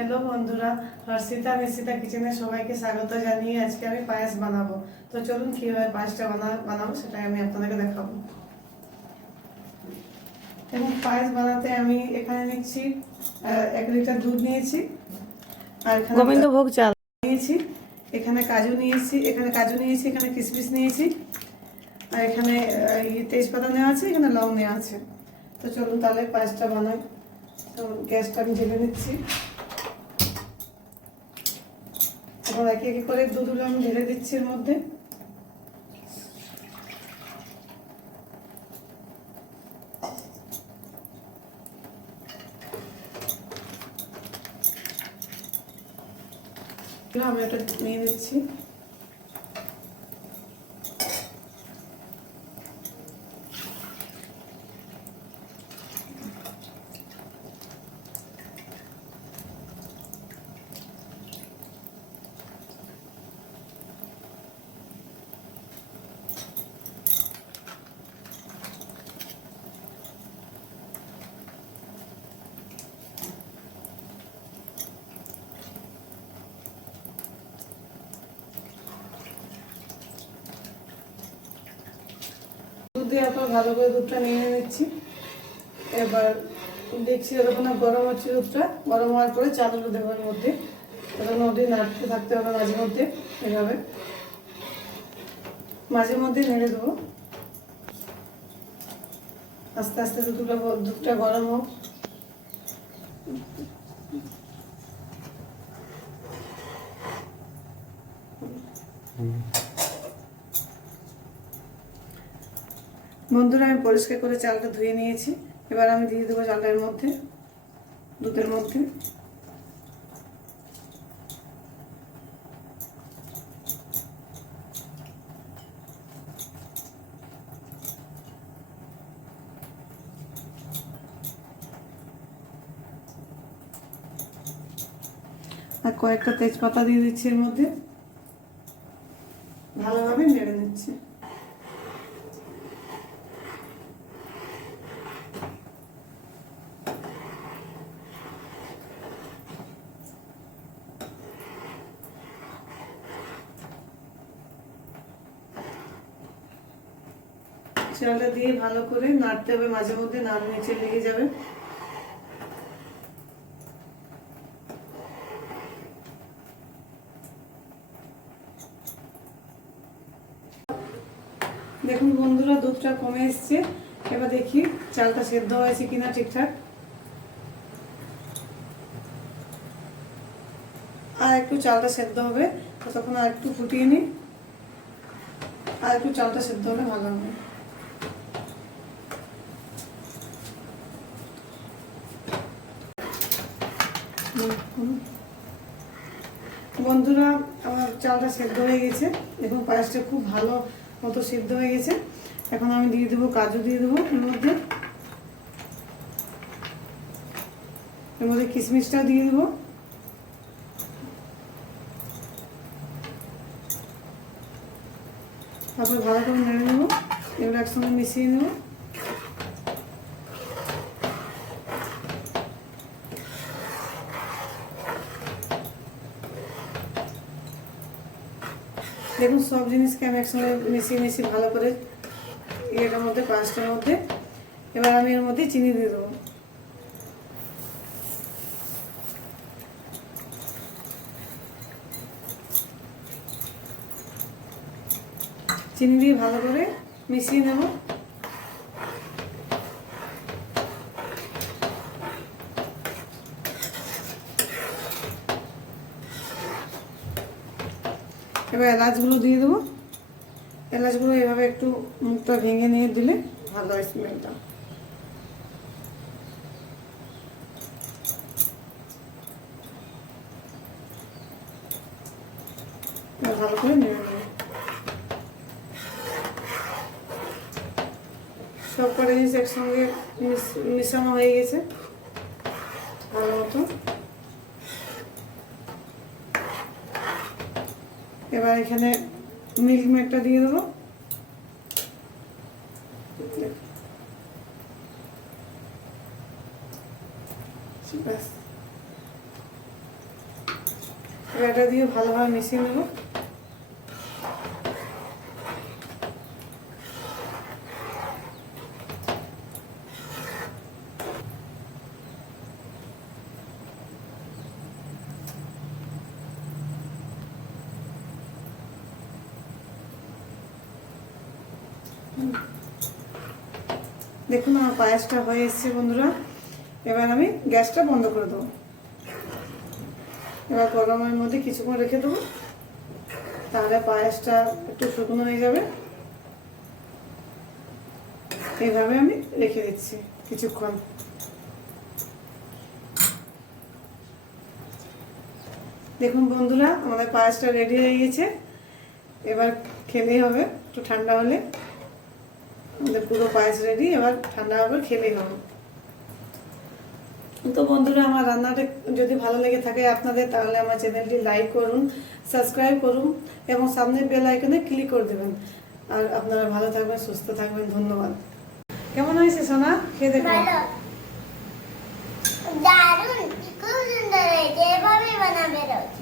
Hello বন্ধুরা, হর্ষিতা নিশিতা কিচেনে সবাইকে স্বাগত জানিয়ে আজকে আমি পায়েস বানাবো। তো চলুন কীভাবে পায়েসটা বানাবো সেটাই আমি আপনাদেরকে দেখাবো। এবং পায়েস বানাতে আমি এখানে নিচ্ছি 1 লিটার দুধ নিয়েছি, আর এখানে গোবিন্দভোগ চাল নিয়েছি, এখানে কাজু নিয়েছি, এখানে কিশমিশ নিয়েছি, আর এখানে তেজপাতা নেওয়া আছে, এখানে লং নেওয়া আছে। তো চলুন তাহলে পায়েসটা বানাই। তো গ্যাসটা আমি ঢেলে নিচ্ছি। এখন একে একে করে দুধগুলো আমি ঢেলে দিচ্ছি এর মধ্যে। আমি এটা নিয়ে নিচ্ছি। দুধ দেওয়ার পর ভালো করে দুধটা নিয়ে নিচ্ছি। এবার দেখছি যতক্ষণ না গরম হচ্ছে, দুধটা গরম হওয়ার পরে চালগুলো দেবো এর মধ্যে। ততক্ষণ অবধি নাড়তে থাকতে হবে মাঝে মধ্যে, এভাবে মাঝে মধ্যে নেড়ে দেবো। আস্তে আস্তে দুধটা গরম হোক। বন্ধুরা, আমি পরিষ্কার করে চালটা ধুয়ে নিয়েছি। এবার আমি দিয়ে দেবো চালটার মধ্যে, দুধের মধ্যে। আর কয়েকটা তেজপাতা দিয়ে দিচ্ছি এর মধ্যে, ভালোভাবে নেড়ে নিচ্ছি। চালটা দিয়ে ভালো করে নাড়তে হবে মাঝে মধ্যে, নাড় নিচে লেগে যাবে। দেখুন বন্ধুরা, দুধটা কমে এসছে। এবার দেখি চালটা সেদ্ধ হয়েছে কিনা ঠিকঠাক। আর একটু চালটা সেদ্ধ হবে, ততক্ষণ আর একটু ফুটিয়ে নিই। আর একটু চালটা সেদ্ধ হলে ভালো হবে। বন্ধুরা, আমার চালটা সেদ্ধ হয়ে গেছে। দেখুন পায়েসটা খুব ভালো মতো সেদ্ধ হয়ে গেছে। এখন আমি দিয়ে দেবো কাজু, দিয়ে দেবো এর মধ্যে কিশমিশটাও দিয়ে দেবো। তারপরে ভালো করে নেড়ে নেবো, এগুলো একসঙ্গে মিশিয়ে নেবো। দেখুন সব জিনিসকে আমি একসঙ্গে মিশিয়ে ভালো করে এটার মধ্যে, পাঁচটার মধ্যে। এবার আমি এর মধ্যে চিনি দিয়ে দেবো। চিনি দিয়ে ভালো করে মিশিয়ে নেব। এবার এলাচগুলো দিয়ে দেবো। এলাচগুলো এভাবে একটু মুখটা ভেঙে নিয়ে দিলে ভালো হয় স্মেলটা। ভালো করে নেড়ে নেব। সব কটা জিনিস একসঙ্গে মিশানো হয়ে গেছে ভালো মতো। এবার এখানে মিল্ক মেডটা দিয়ে দেবো। ব্যাস এটা দিয়ে ভালোভাবে মিশিয়ে নেব। দেখুন আমার পায়েসটা হয়ে এসেছে বন্ধুরা। এবার আমি গ্যাসটা বন্ধ করে দেবো। এবার গরমের মধ্যে কিছুক্ষণ রেখে দেবো, তাহলে পায়েসটা একটু শুকনো হয়ে যাবে। এইভাবে আমি রেখে দিচ্ছি কিছুক্ষণ। দেখুন বন্ধুরা আমাদের পায়েসটা রেডি হয়ে গেছে। এবার খেলেই হবে, একটু ঠান্ডা হলে। আমাদের পুরো পায়েস রেডি, এবার ঠান্ডা হবে খেলেই হবে। তো বন্ধুরা আমার রান্নাটা যদি ভালো লেগে থাকে আপনাদের, তাহলে আমার চ্যানেলটি লাইক করুন, সাবস্ক্রাইব করুন এবং সামনের বেল আইকনে ক্লিক করে দেবেন। আর আপনারা ভালো থাকবেন, সুস্থ থাকবেন। ধন্যবাদ। কেমন হয়েছে সোনা? খেয়ে দেখো। দারুণ, খুব সুন্দর হয়েছে। এভাবেই বানাবে রোজ।